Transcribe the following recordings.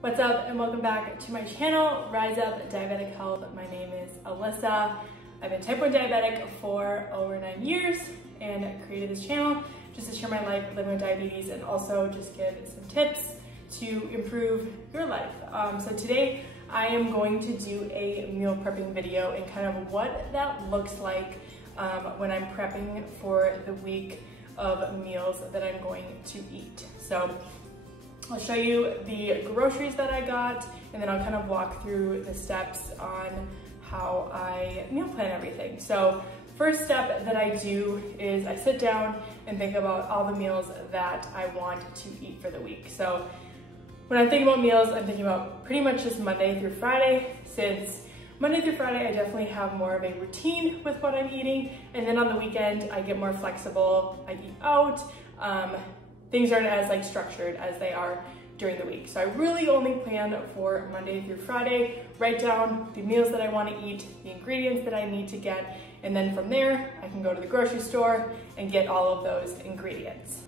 What's up and welcome back to my channel, Rise Up Diabetic Health. My name is Alyssa. I've been type 1 diabetic for over 9 years and created this channel just to share my life living with diabetes and also just give some tips to improve your life. So today I am going to do a meal prepping video and kind of what that looks like when I'm prepping for the week of meals that I'm going to eat. So I'll show you the groceries that I got, and then I'll kind of walk through the steps on how I meal plan everything. So first step that I do is I sit down and think about all the meals that I want to eat for the week. So when I'm thinking about meals, I'm thinking about pretty much just Monday through Friday, since Monday through Friday I definitely have more of a routine with what I'm eating, and then on the weekend I get more flexible. I eat out. Things aren't as structured as they are during the week. So I really only plan for Monday through Friday, write down the meals that I want to eat, the ingredients that I need to get, and then from there I can go to the grocery store and get all of those ingredients.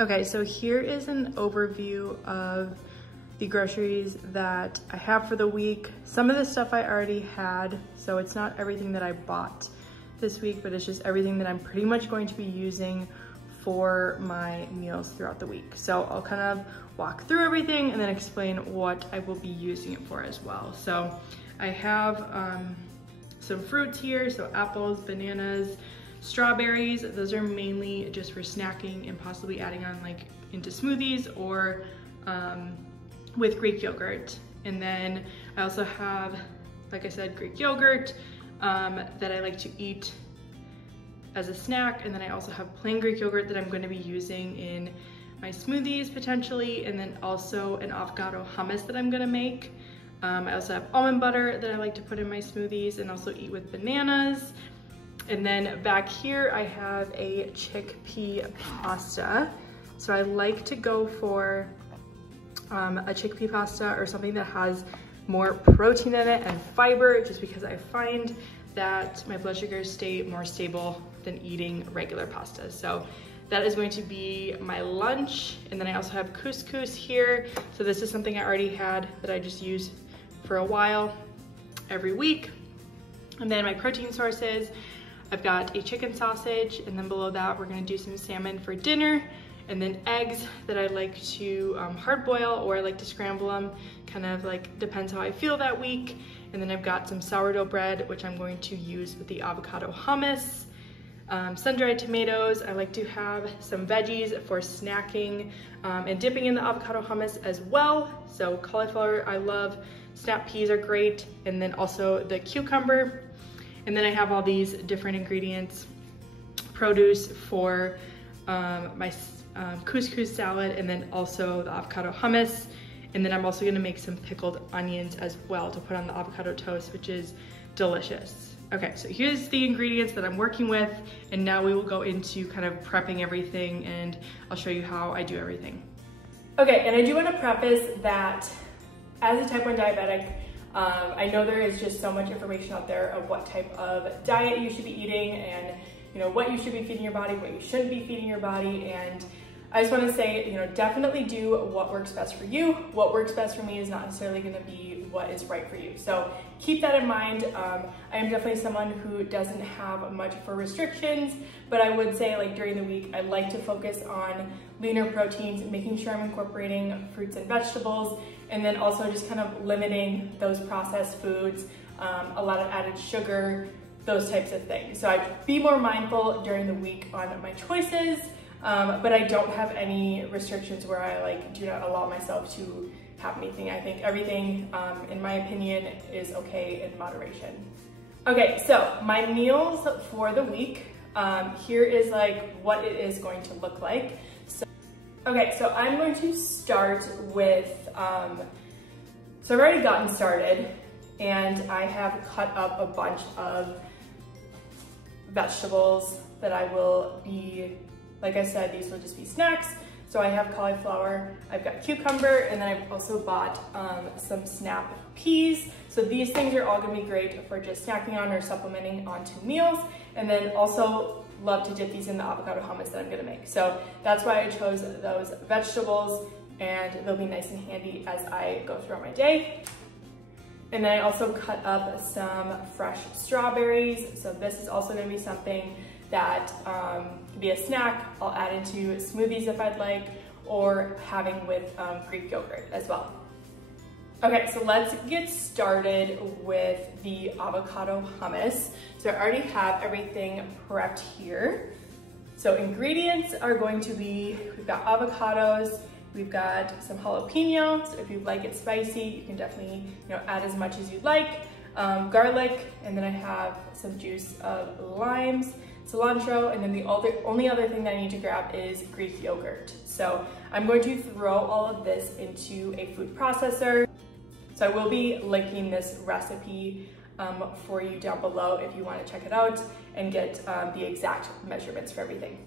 Okay, so here is an overview of the groceries that I have for the week. Some of the stuff I already had, so it's not everything that I bought this week, but it's just everything that I'm pretty much going to be using for my meals throughout the week. So I'll kind of walk through everything and then explain what I will be using it for as well. So I have some fruits here, so apples, bananas, strawberries. Those are mainly just for snacking and possibly adding on into smoothies or with Greek yogurt. And then I also have, like I said, Greek yogurt that I like to eat as a snack, and then I also have plain Greek yogurt that I'm going to be using in my smoothies potentially, and then also an avocado hummus that I'm going to make. I also have almond butter that I like to put in my smoothies and also eat with bananas. And then back here I have a chickpea pasta. So I like to go for a chickpea pasta or something that has more protein in it and fiber, just because I find that my blood sugars stay more stable than eating regular pasta. So that is going to be my lunch. And then I also have couscous here. So this is something I already had that I just use for a while every week. And then my protein sources, I've got a chicken sausage, and then below that we're gonna do some salmon for dinner, and then eggs that I like to hard boil, or I like to scramble them, kind of depends how I feel that week. And then I've got some sourdough bread, which I'm going to use with the avocado hummus. Sun-dried tomatoes. I like to have some veggies for snacking and dipping in the avocado hummus as well. So cauliflower I love, snap peas are great, and then also the cucumber. And then I have all these different ingredients, produce for my couscous salad, and then also the avocado hummus. And then I'm also gonna make some pickled onions as well to put on the avocado toast, which is delicious. Okay, so here's the ingredients that I'm working with, and now we will go into kind of prepping everything, and I'll show you how I do everything. Okay, and I do wanna preface that as a type 1 diabetic, I know there is just so much information out there of what type of diet you should be eating, and what you should be feeding your body, what you shouldn't be feeding your body. And I just want to say, definitely do what works best for you. What works best for me is not necessarily going to be what is right for you. So keep that in mind. I am definitely someone who doesn't have much for restrictions, but I would say during the week, I like to focus on leaner proteins, making sure I'm incorporating fruits and vegetables, and then also just kind of limiting those processed foods, a lot of added sugar, those types of things. So I'd be more mindful during the week on my choices. But I don't have any restrictions where I do not allow myself to have anything. I think everything, in my opinion, is okay in moderation. Okay, so my meals for the week, here is what it is going to look like. Okay, so I'm going to start with, so I've already gotten started, and I have cut up a bunch of vegetables that I will be, like I said, these will just be snacks. So I have cauliflower, I've got cucumber, and then I've also bought some snap peas. So these things are all gonna be great for just snacking on or supplementing onto meals. And then also love to dip these in the avocado hummus that I'm gonna make. So that's why I chose those vegetables. and they'll be nice and handy as I go throughout my day. And then I also cut up some fresh strawberries. So this is also gonna be something that can be a snack. I'll add into smoothies if I'd like, or having with Greek yogurt as well. Okay, so let's get started with the avocado hummus. So I already have everything prepped here. So ingredients are going to be, we've got avocados, we've got some jalapeno, so if you like it spicy, you can definitely add as much as you'd like. Garlic, and then I have some juice of limes, cilantro, and then the only other thing that I need to grab is Greek yogurt. So I'm going to throw all of this into a food processor. So I will be linking this recipe for you down below if you want to check it out and get the exact measurements for everything.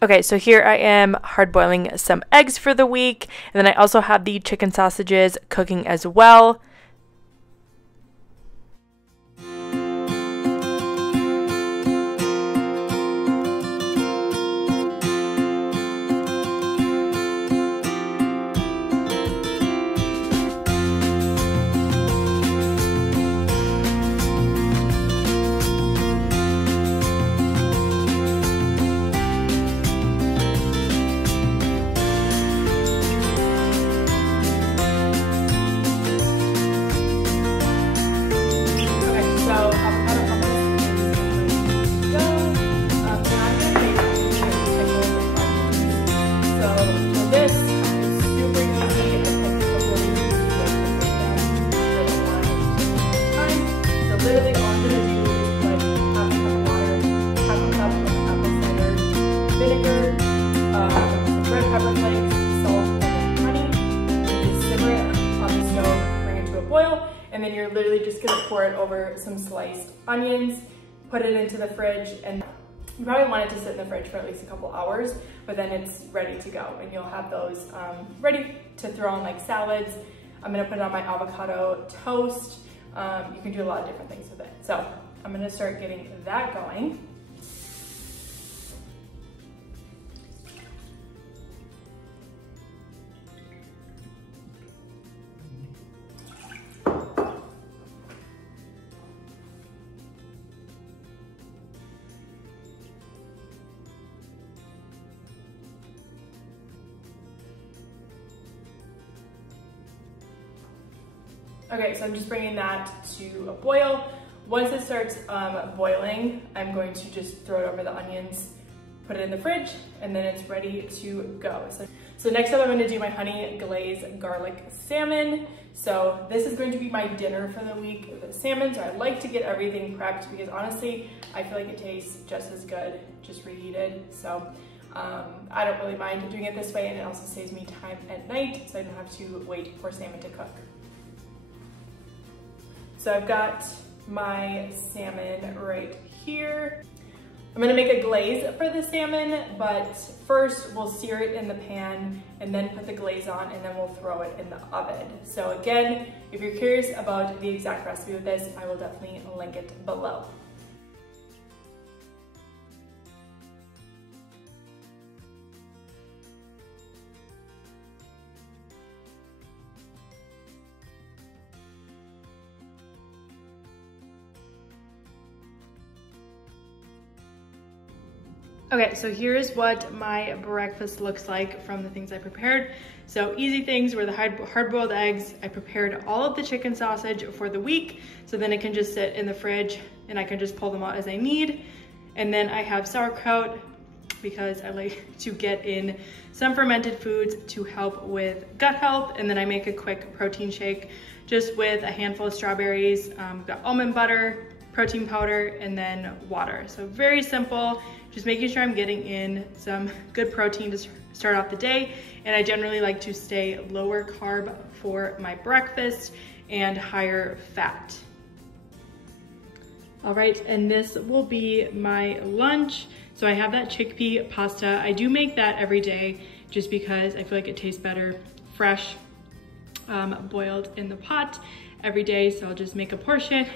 Okay, so here I am hard boiling some eggs for the week, and then I also have the chicken sausages cooking as well. And then you're literally just gonna pour it over some sliced onions, put it into the fridge, and you probably want it to sit in the fridge for at least a couple hours, but then it's ready to go, and you'll have those ready to throw on like salads. I'm gonna put it on my avocado toast. You can do a lot of different things with it. So I'm gonna start getting that going. Okay, so I'm just bringing that to a boil. Once it starts boiling, I'm going to just throw it over the onions, put it in the fridge, and then it's ready to go. So next up, I'm gonna do my honey glazed garlic salmon. So this is going to be my dinner for the week, the salmon. So I like to get everything prepped because honestly, I feel like it tastes just as good, just reheated. So I don't really mind doing it this way, and it also saves me time at night, so I don't have to wait for salmon to cook. So I've got my salmon right here. I'm gonna make a glaze for the salmon, but first we'll sear it in the pan and then put the glaze on, and then we'll throw it in the oven. So again, if you're curious about the exact recipe of this, I will definitely link it below. Okay, so here's what my breakfast looks like from the things I prepared. So easy things were the hard-boiled eggs. I prepared all of the chicken sausage for the week, so then it can just sit in the fridge and I can just pull them out as I need. And then I have sauerkraut because I like to get in some fermented foods to help with gut health. And then I make a quick protein shake just with a handful of strawberries, got almond butter, protein powder, and then water. So very simple, just making sure I'm getting in some good protein to start off the day. And I generally like to stay lower carb for my breakfast and higher fat. All right, and this will be my lunch. So I have that chickpea pasta. I do make that every day just because I feel like it tastes better fresh, boiled in the pot every day. So I'll just make a portion,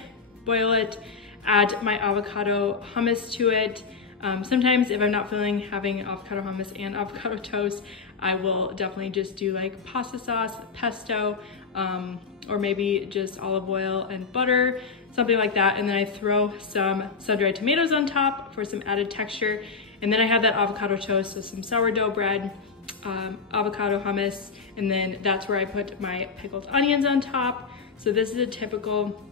boil it, add my avocado hummus to it. Sometimes if I'm not feeling having avocado hummus and avocado toast, I will definitely just do like pasta sauce, pesto, or maybe just olive oil and butter, something like that. And then I throw some sun-dried tomatoes on top for some added texture. And then I have that avocado toast, so some sourdough bread, avocado hummus, and then that's where I put my pickled onions on top. So this is a typical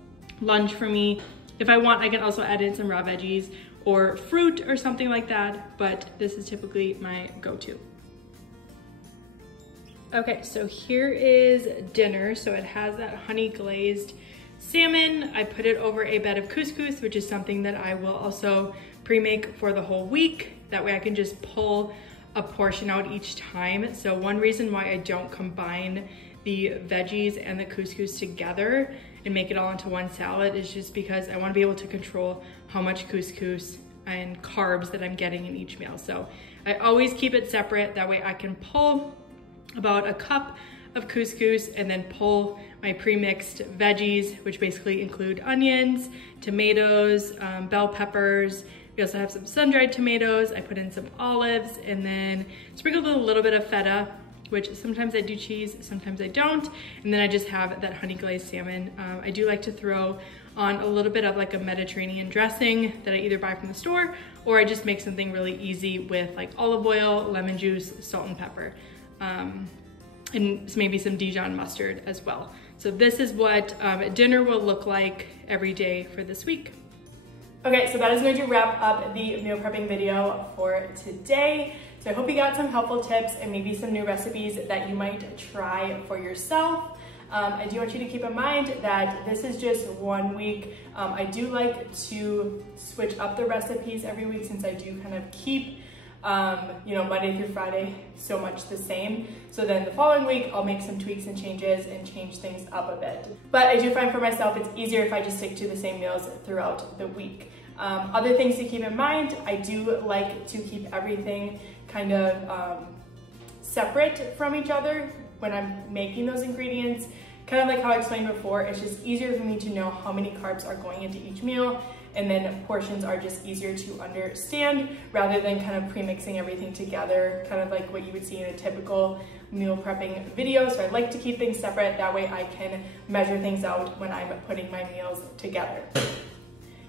lunch for me. If I want, I can also add in some raw veggies or fruit or something like that, but this is typically my go-to. Okay, so here is dinner. So it has that honey glazed salmon. I put it over a bed of couscous, which is something that I will also pre-make for the whole week. That way I can just pull a portion out each time. So one reason why I don't combine the veggies and the couscous together and make it all into one salad is just because I want to be able to control how much couscous and carbs that I'm getting in each meal. So I always keep it separate. That way I can pull about a cup of couscous and then pull my pre-mixed veggies, which basically include onions, tomatoes, bell peppers. We also have some sun-dried tomatoes. I put in some olives and then sprinkled a little bit of feta, which sometimes I do cheese, sometimes I don't. And then I just have that honey glazed salmon. I do like to throw on a little bit of like a Mediterranean dressing that I either buy from the store or I just make something really easy with like olive oil, lemon juice, salt and pepper. And maybe some Dijon mustard as well. So this is what dinner will look like every day for this week. Okay, so that is going to wrap up the meal prepping video for today. So I hope you got some helpful tips and maybe some new recipes that you might try for yourself. I do want you to keep in mind that this is just 1 week. I do like to switch up the recipes every week since I do kind of keep you know, Monday through Friday so much the same. So then the following week, I'll make some tweaks and changes and change things up a bit. But I do find for myself, it's easier if I just stick to the same meals throughout the week. Other things to keep in mind, I do like to keep everything kind of separate from each other when I'm making those ingredients. Kind of like how I explained before, it's just easier for me to know how many carbs are going into each meal, and then portions are just easier to understand rather than kind of pre-mixing everything together, kind of like what you would see in a typical meal prepping video. So I like to keep things separate, that way I can measure things out when I'm putting my meals together.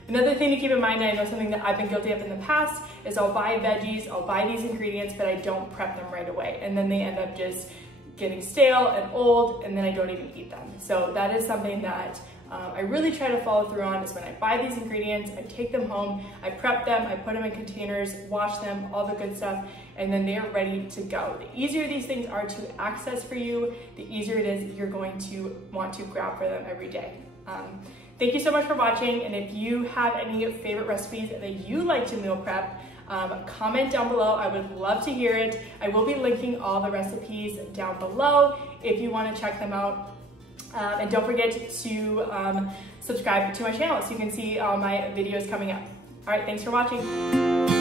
Another thing to keep in mind, and I know something that I've been guilty of in the past, is I'll buy veggies, I'll buy these ingredients, but I don't prep them right away. And then they end up just getting stale and old, and then I don't even eat them. So that is something that I really try to follow through on, is when I buy these ingredients, I take them home, I prep them, I put them in containers, wash them, all the good stuff, and then they are ready to go. The easier these things are to access for you, the easier it is you're going to want to grab for them every day. Thank you so much for watching, and if you have any favorite recipes that you like to meal prep, comment down below. I would love to hear it. I will be linking all the recipes down below if you want to check them out. And don't forget to subscribe to my channel so you can see all my videos coming up. All right, thanks for watching.